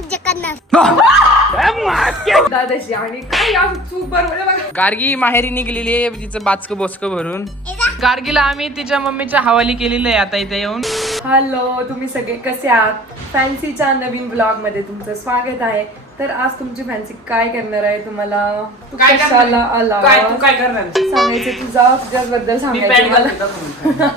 मज्जा करणार दादाशी आणि काय सुपर गार्गी माहेरी निघलेली आहे तिचं बाचक बोचक भरून. गार्गीला आम्ही तिच्या मम्मीच्या हवाली केलेलं आहे आता इथे येऊन. हॅलो, तुम्ही सगळे कसे आहात? फॅन्सीच्या नवीन ब्लॉग मध्ये तुमचं स्वागत आहे. तर आज तुमची फॅन्सी काय करणार आहे तुम्हाला? तू कशाला आला काय करणार सांगायचं तुझ्याबद्दल सांगायचं मला.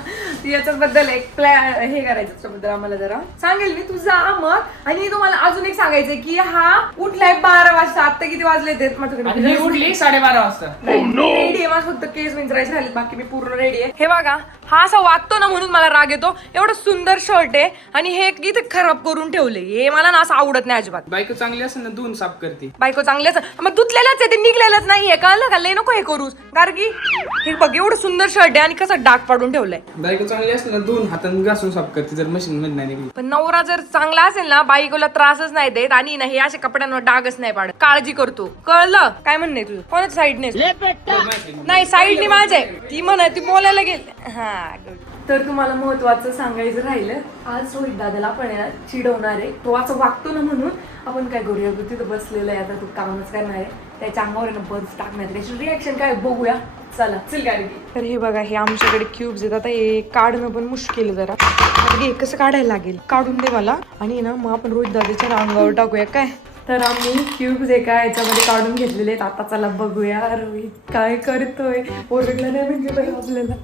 याच्याबद्दल एक प्लॅन हे करायचं त्याच्याबद्दल आम्हाला जरा सांगेल मी तुझा मत. आणि तुम्हाला अजून एक सांगायचं की हा उठलाय 12 वाजता. आता किती वाजले ते माझ्याकडे? उठली 12:30 वाजता. रेडी आहे माझं, फक्त केस विंचरायचे राहिले, बाकी मी पूर्ण रेडी आहे. हे बघा, हा असा वागतो ना म्हणून मला राग येतो. एवढं सुंदर शर्ट आहे आणि हे इथे खराब करून ठेवले. हे मला ना असं आवडत नाही अजिबात. बायको चांगली असेल ना धुवून साफ करते. बायको चांगली असं मग धुतलेलंच आहे ते, निघलेलंच नाहीये. कळलं का? लय नको हे करूस गार्गी. हे बघ एवढं सुंदर शर्ट आहे आणि कसं डाग पाडून ठेवलंय. बायको चांगली असेल ना धुवून हाताने घासून साफ करते जर मशीन मध्ये नाही निघली. पण नवरा जर चांगला असेल ना बायकोला त्रासच नाही देत आणि ना हे अशा कपड्यांवर डागच नाही पाडत, काळजी करतो. कळलं काय म्हणणं तुझं? कोणाच्या साईडने? नाही साईडने माझ्या ती म्हणा ती बोलायला गेली. हा तर तुम्हाला महत्वाचं सांगायचं राहिलं, आज रोहित दादाला आपण आहे ना चिडवणार आहे. तो असं वागतो ना म्हणून आपण काय करूया, तिथं बसलेलं आहे आता, तू कामच करणार आहे. त्याच्या अंगावर ना बर्फ टाकणार, त्याची रिॲक्शन काय बघूया. चला चल गाडी. तर हे बघा, हे आमच्याकडे क्यूब्स आहेत. आता हे काढणं पण मुश्किल आहे जरा. हे कसं काढायला लागेल? काढून दे मला. आणि ना मग आपण रोहित दादाच्या अंगावर टाकूया काय. तर आम्ही क्यूब्स एका याच्यामध्ये काढून घेतलेले आहेत. आता चला बघूया रोहित काय करतोय. ओरडला नाही म्हणजे बाई आपल्याला.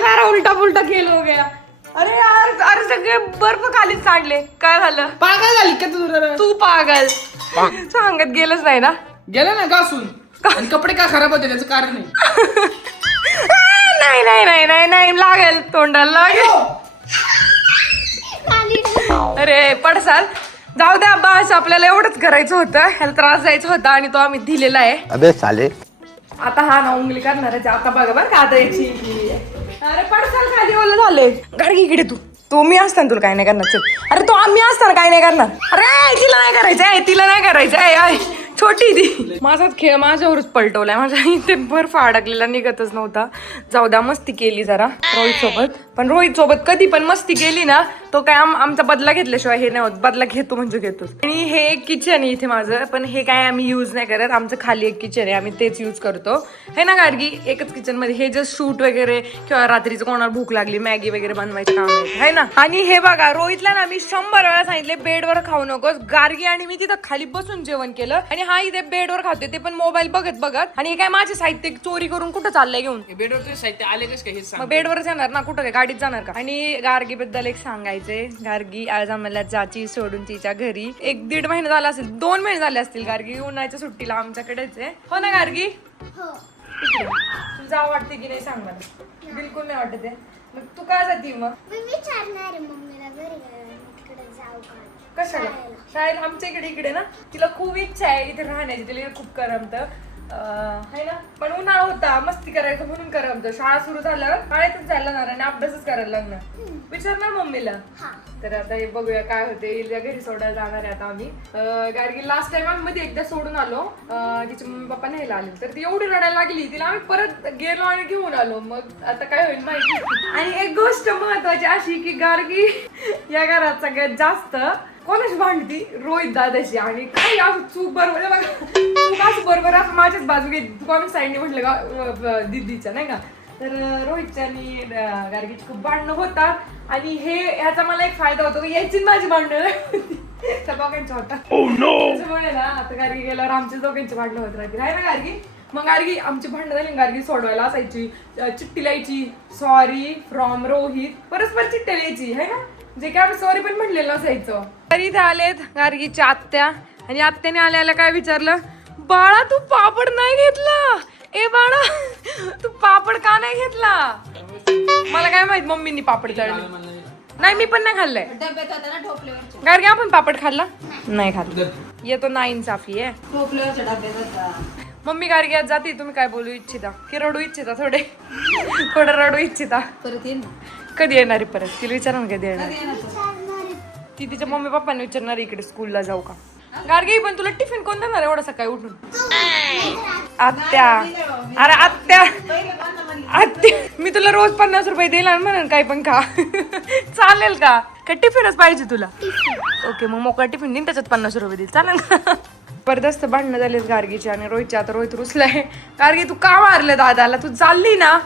सारा उलटा पुलटा खेळ हो गया. अरे यार, अरे सगळे बर्फ खालीच सांडले. काय झालं? पागल झाली का तू पागल सांगत गेलंच नाही ना. गेला ना घासून. आणि कपडे का खराब होते त्याचं कारण नाही. नाही नाही नाही नाही नाही लागेल तोंडाला लागेल. अरे पडसाल. जाऊ द्या बस, आपल्याला एवढंच करायचं होतं. ह्याला त्रास द्यायचा होता आणि तो आम्ही दिलेला आहे. अबे साले. आता हा ना उंगली करणार आहे. आता बघा बरं का आता याची. अरे पडसाल खाली ओलं झाले. गाडी इकडे तू मी असताना तुला काय नाही करणार. चल. अरे तो आम्ही असताना काय नाही करणार. अरे तिला नाही करायचंय, तिला नाही करायचंय. छोटी ती माझाच खेळ माझ्यावरच पलटवलाय. माझ्या इथे बर्फ अडकलेला निघतच नव्हता. जाऊ द्या, मस्ती केली जरा रोहित सोबत. पण रोहित सोबत कधी पण मस्ती केली ना तो काय आमचा बदला घेतल्याशिवाय हे नाही होत. बदला घेतो म्हणजे घेतोच. आणि हे एक किचन आहे इथे माझं, पण हे काय आम्ही युज नाही करत. आमचं खाली एक किचन आहे, आम्ही तेच युज करतो. हे ना गार्गी, एकच किचन मध्ये हे जस्ट शूट वगैरे किंवा रात्रीचं कोणाला भूक लागली मॅगी वगैरे बनवायचं काम आहे ना. आणि हे बघा, रोहितला ना मी 100 वेळा सांगितले बेडवर खाऊ नकोस. गार्गी आणि मी तिथं खाली बसून जेवण केलं आणि हा इथे बेडवर खाते, ते पण मोबाईल बघत बघत. आणि हे काय माझे साहित्य चोरी करून कुठं चाललंय घेऊन? बेडवर तुझे साहित्य आले कस काय? मग बेडवरच येणार ना, कुठं काय गाडीत जाणार का? आणि गार्गी बद्दल एक सांगायचंय. गार्गी आज आम्हाला जाची सोडून तिच्या घरी 1-1.5 महिने झाला असेल, 2 महिने झाले असतील. गार्गी उन्हाळ्याच्या सुट्टीला आमच्याकडेच आहे. हो ना गार्गी? तुला वाटते की नाही सांग मला. बिलकुल नाही वाटत आहे. मग तू काय जाती मग? कशाला? शाळेला आमच्या इकडे ना तिला खूप इच्छा आहे इथे राहण्याची. तिला खूप करमत है ना. पण उन्हाळा होता, मस्ती करायचं म्हणून करमत. शाळा सुरू झाल्यावर शाळेतच जायला लागणार आणि अभ्यासच करायला लागणार. विचारणार मम्मीला. तर आता हे बघूया काय होते. इल्या घरी सोडायला जाणार आहे आता आम्ही. गार्गी लास्ट टाइम आम्ही मध्ये एकदा सोडून आलो, तिचे मम्मी पप्पा न्यायला आले. तर ती एवढी रडायला लागली, तिला आम्ही परत गेलो आणि घेऊन आलो. मग आता काय होईल माहिती. आणि एक गोष्ट महत्वाची अशी की गार्गी या घरात सगळ्यात जास्त कोणाशी भांडती? रोहित दादाशी. आणि काही असं चूक बरोबर चूक असं बरोबर असं माझ्याच बाजू घेत. कोणाच साईडने म्हटलं का दिदीच्या नाही का. तर रोहितच्या आणि गार्गीची खूप भांडणं होतात. आणि हे ह्याचा मला एक फायदा होतो, याची माझी भांडणं त्या दोघांच्या होता. त्याच्यामुळे ना आता गार्गी गेल्यावर आमच्या दोघांची भांडणं होत राहतील आहे ना गार्गी. मग गार्गी आमची भांडणं झाली, गार्गी सोडवायला असायची, चिठ्ठी लिहायची सॉरी फ्रॉम रोहित, परस्पर चिठ्ठी लिहायची है ना. जे काय आम्ही सॉरी पण म्हणलेलं असायचं. तरी इथे आलेत गार्गीच्या आत्या. आणि आत्याने आल्याला काय विचारलं, बाळा तू पापड नाही घेतला? ए बाळा तू पापड का नाही घेतला? मला काय माहित मम्मीनी पापड तळले. नाही मी पण नाही खाल्लंय. गार्गी आपण पापड खाल्ला नाही? खाल्लं. येतो ना इन्साफी आहे. मम्मी गार्गी आज जाते. तुम्ही काय बोलू इच्छिता की रडू इच्छिता? थोडं रडू इच्छिता. कधी येणार आहे परत? तिला विचारा ना कधी येणार. ती तिच्या मम्मी पप्पांनी विचारणार इकडे स्कूलला जाऊ का. गार्गी पण तुला टिफिन कोण देणार एवढा सकाळी उठून? आत्या. अरे आत्या आत्या मी तुला रोज 50 रुपये देईल आणि म्हणून काही पण खा. चालेल का? टिफिनच पाहिजे तुला? ओके मग मोकळा टिफिन देईन त्याच्यात 50 रुपये देईल, चालेल का? जबरदस्त भांडणं झालीच गार्गीची आणि रोहितची. आता रोहित रुसलाय. गार्गी तू का मारले दादाला? तू चालली ना?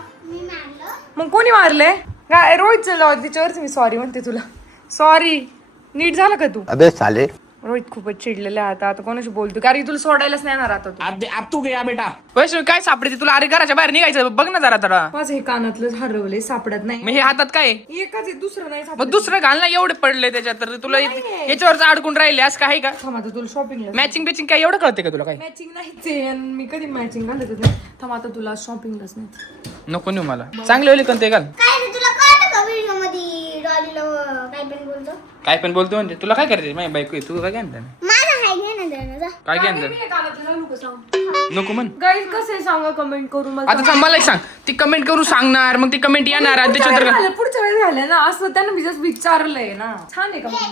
मग कोणी मारले? रोहित जाऊ तिच्यावरच मी सॉरी म्हणते तुला. सॉरी. नीट झालं का तू? अबे साले. रोहित खूपच चिडलेला आहे आता कोणाशी बोलतो? कारण तुला सोडायलाच नाही येणार आता तू. अब तू गया बेटा. वैष्णवी काय सापडते तुला? अरे घराच्या बाहेर निघायचं बघ ना जरा जरा. माझं हे कानातलं हरवले सापडत नाही. मग हे हातात काय आहे? एकच आहे, दुसरं नाही मग सापडत. दुसरं घाल ना, एवढे पडले त्याच्यात तर तुला याच्यावरच अडकून राहिले असं काय का? थांब आता तुला शॉपिंगला मॅचिंग बिचिंग काय एवढं कळते का तुला? काय मॅचिंग नाहीच आहे आणि मी कधी मॅचिंग घालतच नाही. थांब आता तुला शॉपिंगलाच नाही. नको नेऊ मला. चांगले होईल कोणते घाल. काय रे तुला कळलं का व्हिडिओ मध्ये डॉलीला काय पण बोलतो? काय पण बोलतो म्हणजे तुला काय करायचं? माझी बायको आहे, तू काय घ्या माझा हाय घे ना देणं जा. काय घ्या मी हे कानातलं घालू का सांग? नको म्हण. गाईज कसे सांगा कमेंट करून मला. आता मला एक सांग, ती कमेंट करून सांगणार, मग ती कमेंट येणार आणि त्याच्यानंतर पुढच्या वेळेस झालं ना असं त्यांना मी जस्ट विचारलंय ना. छान आहे का? काय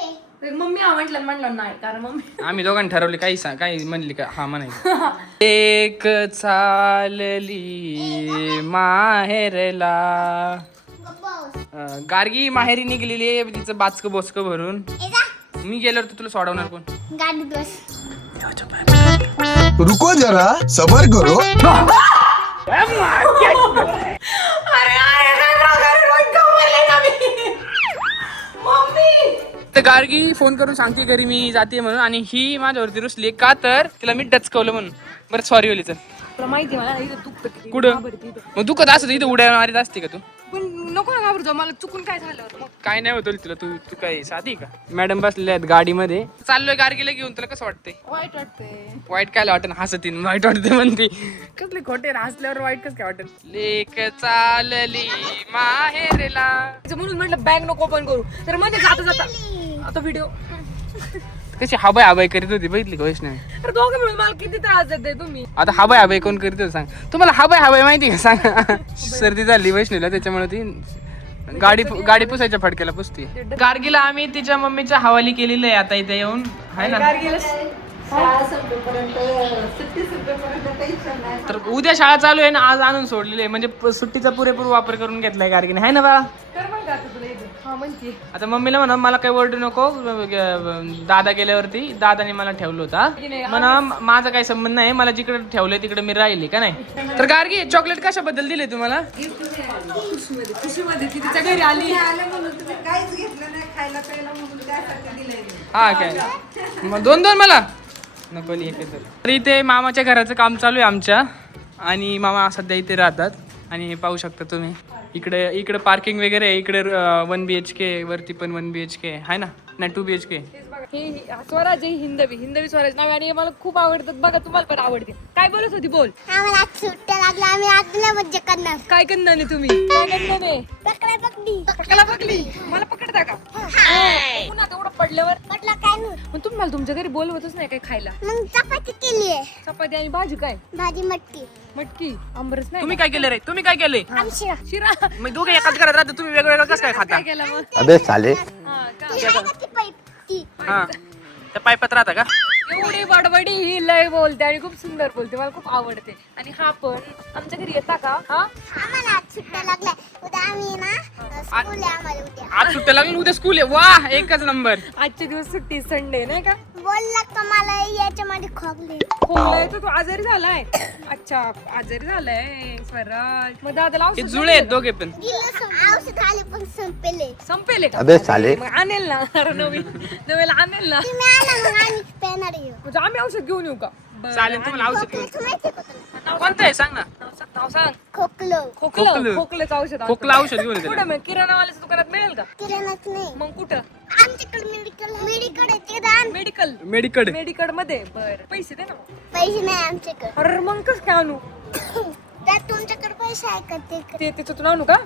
घे? मम्मी म्हणलं नाही कारण मम्मी आम्ही दोघांनी ठरवले काही सांग, काही म्हणली का? हा म्हणायचं. एक चालली माहेरला. गार्गी माहेरी निघलेली आहे तिचं बाचकं बोचकं भरून. ए जा मी गेल्यावर तर तुला सोडवणार कोण? गाडीत बस. रुको जरा सबर करो. तर गार्गी फोन करून सांगते घरी मी जाते म्हणून आणि ही माझ्यावरती रुसली का तर तिला मी डचकवलं म्हणून. बरं सॉरी ओली चल. तुला माहिती मला इथं दुखतं किती. कुठं? मग दुखत असत इथं उड्या मारीत असते का तू? पण नको ना घाबरू जाऊ, मला चुकून काय झालं होतं मग. काय नाही होत तुला, तू तू काय साधी का? मॅडम बसलेल्या आहेत गाडीमध्ये. चाललोय गार्गीला घेऊन. तुला कसं वाटतंय? वाईट वाटतंय. वाईट काय वाटत? हसतीन वाईट वाटते म्हणते. कसले खोटे हसल्यावर वाईट कसं काय वाटत? लेक चालली माहेरला. म्हणून म्हटलं बॅग नको ओपन करू तर मध्ये जाता जाता आता व्हिडिओ कशी हबाय हबाय करीत होती बघितली का वैष्णवी? तर दोघं मिळून मला किती त्रास देते तुम्ही. आता हबाय हबाय कोण करीत होतं सांग? तुम्हाला हबाय हबाय माहिती का? सांग. सर्दी झाली वैष्णवीला त्याच्यामुळे ती गाडी पुसायच्या फडक्याला पुसते. गार्गीला आम्ही तिच्या मम्मीच्या हवाली केलेलं आहे आता इथे येऊन, है ना? तर उद्या शाळा चालू आहे ना, आज आणून सोडलेली आहे म्हणजे सुट्टीचा पुरेपूर वापर करून घेतलाय गार्गीने, है ना बा? कर मग आता तुला इथे. हा म्हणते आता मम्मीला म्हणा मला काही ओरडू नको, दादा गेल्यावरती दादाने मला ठेवलं होता म्हणा, माझा काही संबंध नाही, मला जिकडे ठेवलंय तिकडे मी राहिली का नाही. तर गार्गी चॉकलेट कशाबद्दल दिले तुम्हाला? खुशीमध्ये ती तिच्या घरी आली. हा काय मग दोन दोन मला नको एकच. तर इथे मामाच्या घराचं काम चालू आहे आमच्या आणि मामा सध्या इथे राहतात आणि हे पाहू शकता तुम्ही इकडे पार्किंग वगैरे आहे. इकडे 1 BHK वरती पण 1 BHK आहे ना, नाही 2 BHK. हे स्वराज हिंदवी स्वराज नाव आणि मला खूप आवडतात बघा, तुम्हाला पण आवडते. काय बोलत होती? बोल. आम्हाला आज सुट्ट्या लागल्या, आम्ही आतल्या मज्जा करणार. काय करणार आहे तुम्ही? काय करणार आहे? पकडा पकडी. पकडला पकडली. मला पकडता का? पुन्हा तेवढं पडल्यावर पटला काय नाही. मग तुम्ही मला तुमच्या घरी बोलवतच नाही काय खायला? मग चपाती केली आहे. चपाती आणि भाजी काय? भाजी मटकी. मटकी आंबरस नाही. तुम्ही काय केलं रे? तुम्ही काय केले? आमशिरा. शिरा मग दोघे एकाच घरात राहता, तुम्ही वेगवेगळं कसं काय खाता? काय केलं मग? अबे साले. हा का? ती आहे का ती पाईप ती? हा त्या पायपात राहता का? एवढी बडबडी ही लय बोलते आणि खूप सुंदर बोलते, मला खूप आवडते. आणि हा पण आमच्या घरी येता का? हा आम्हाला आज सुट्ट्या लागल्या. उद्या आम्ही ना स्कूल आहे आम्हाला उद्या. आज सुट्ट्या लागली, उद्या स्कूल आहे. वाह एकच नंबर. आजचे दिवस सुट्टी संडे नाही का? बोलला का मला याच्यामध्ये खोकले. खोकलाय तर तू आजारी झालाय. अच्छा आजारी झालाय स्वराज. मग दादाला हे औषध जुळे आहेत दोघे पण. औषध आले पण संपेले. संपेले का? अबे साले. मग आणेल ना. अरे नवीन आणेल ना. तुम्ही आणा मग आम्ही पेणार येऊ. म्हणजे आम्ही औषध घेऊन येऊ का? चालेल तुम्हाला औषध घेऊन. खोकल्याचं माहिती का तुला? कोणतं आहे सांग ना. नाव सांग. खोकलं. खोकल्याचं औषध आणतो. खोकला औषध घेऊन येते. कुठं मग किराणावाल्याच्या दुकानात मिळेल का? किराणाच नाही. मग कुठं? आमच्याकडे मेडिकल आहे ते दान. मेडिकल मेडिकल मध्ये. बर पैसे दे ना. पैसे नाही आमच्याकडे. अरे मग कसं काय आणू? त्यात तुमच्याकडे पैसे आहे का ते? ते त्याच्यातून आणू का?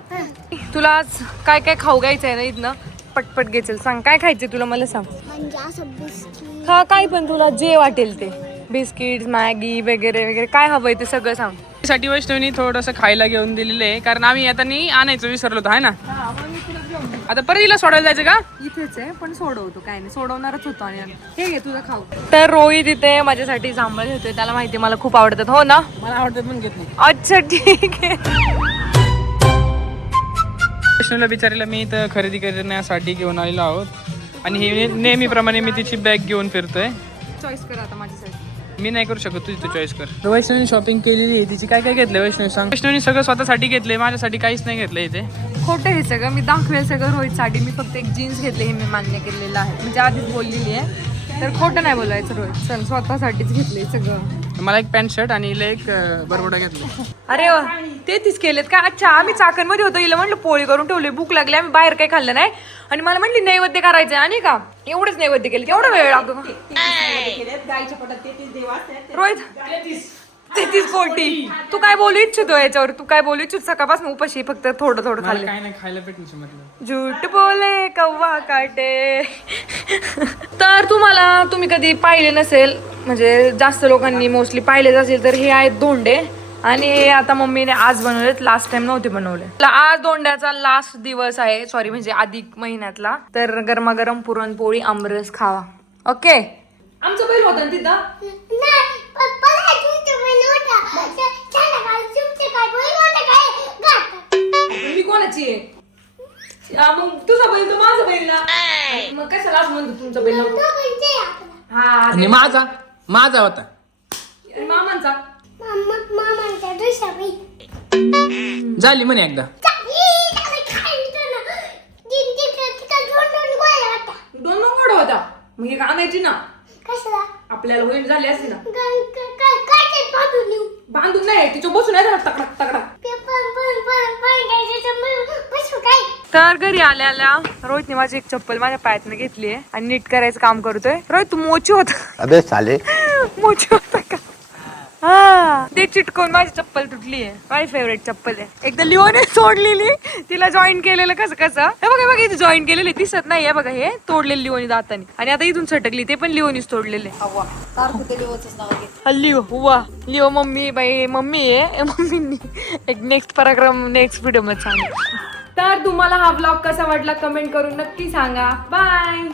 तुला आज काय काय खाऊ घ्यायचंय ना इथनं? पटपट घेचल. सांग काय खायचंय तुला, मला सांग. म्हणजे असं बिस्किट. हा काय पण तुला जे वाटेल ते. बिस्किट मॅगी वगैरे वगैरे काय हवंय ते सगळं सांग. साठी वैष्णवीने थोडंसं खायला घेऊन दिलेलं आहे कारण आम्ही आता आणायचं विसरलो होतो, आहे ना? आता परत हिला सोडायला जायचं का? इथेच आहे पण सोडवतो काय नाही सोडवणारच होतो आणि हे घे तुझं खाऊ. तर रोहित इथे माझ्यासाठी जांभळ घेतोय त्याला माहिती मला खूप आवडतात हो ना. मला आवडतं पण घेत नाही. अच्छा ठीक आहे. वैष्णवला बिचारीला मी इथं खरेदी करण्यासाठी घेऊन आलेलो आहोत आणि हे नेहमीप्रमाणे मी तिची बॅग घेऊन फिरतोय. चॉईस कर आता माझ्यासाठी. मी नाही करू शकत, तुझी तू चॉईस कर. वैष्णवनी शॉपिंग केलेली आहे, तिची काय काय घेतलंय वैष्णवी सांग. वैष्णवनी सगळं स्वतःसाठी घेतलंय, माझ्यासाठी काहीच नाही घेतलंय इथे. खोटं हे सगळं मी दाखवेल सगळं रोहितसाठी. मी फक्त एक जीन्स घेतले हे मी मान्य केलेलं आहे म्हणजे आधीच बोललेली आहे. तर खोटं नाही बोलायचं रोहित. चल स्वतःसाठीच घेतले सगळं. मला एक पॅन्ट शर्ट आणि हिला एक बरमुडा घेतला. अरे वा, ते तीच केलेत का? अच्छा आम्ही चाकणमध्ये होतो हिला म्हटलं पोळी करून ठेवली भूक लागली आम्ही बाहेर काही खाल्लं नाही आणि मला म्हटली नैवेद्य करायचं आणि का एवढंच नैवेद्य केलं एवढा वेळ लागतो का? रोहित 33 कोटी. तू काय बोलू इच्छितो याच्यावर? तू काय बोलू इच्छित? सकाळपासून उपाशी फक्त थोडं थोडं खाल्लं. काय नाही खायला भेटण्याची म्हटलं. झूट बोले कव्वा काटे. तर तुम्ही कधी पाहिले नसेल म्हणजे जास्त लोकांनी मोस्टली पाहिलेच असेल तर हे आहेत धोंडे आणि हे आता मम्मीने आज बनवलेत. लास्ट टाइम नव्हते बनवले. आज धोंड्याचा लास्ट दिवस आहे सॉरी म्हणजे अधिक महिन्यातला. तर गरमागरम पुरणपोळी आमरस खावा. ओके. आमचा बैल होता ना तिथं. नाही पप्पाला तुमच्या बैल होता संध्याकाळी तुमचे काय बैल होता काय गाठ. मी कोणाची आहे? मग तुझा बैल तो माझा बैल ना. मग कशाला असं म्हणतो तुमचा बैल? दोघांचे आपला हा आणि माझा होता. आणि मामांचा मामांच्या दुसऱ्या बैल झाली म्हणे एकदा. दोन गोड होता. मग हे आणायची ना कशाला आपल्याला होईल झाली असते ना. काय बांधून येऊ बांधून नाही तिच्या बसून आहे तकडा तकडा. तर घरी आल्या रोहितने माझी एक चप्पल माझ्या पायातनं घेतली आहे आणि नीट करायचं काम करतोय. रोहित तू मोची होता. अबे साले मोची होता का? हा ते चिटकून माझी चप्पल तुटली आहे. माझी फेवरेट चप्पल आहे. एकदा लिओने सोडलेली तिला जॉईन केलेलं कसं हे बघा इथे जॉईन केलेले दिसत नाही आहे बघा हे तोडलेली लिओनी दाताने आणि आता इथून सटकली ते पण लिओनीच तोडलेले. लिओ हुआ लिओ मम्मी बाई मम्मी आहे मम्मीनी एक नेक्स्ट पराक्रम नेक्स्ट व्हिडिओ मध्ये सांगितलं. तर तुम्हाला हा ब्लॉग कसा वाटला कमेंट करून नक्की सांगा. बाय.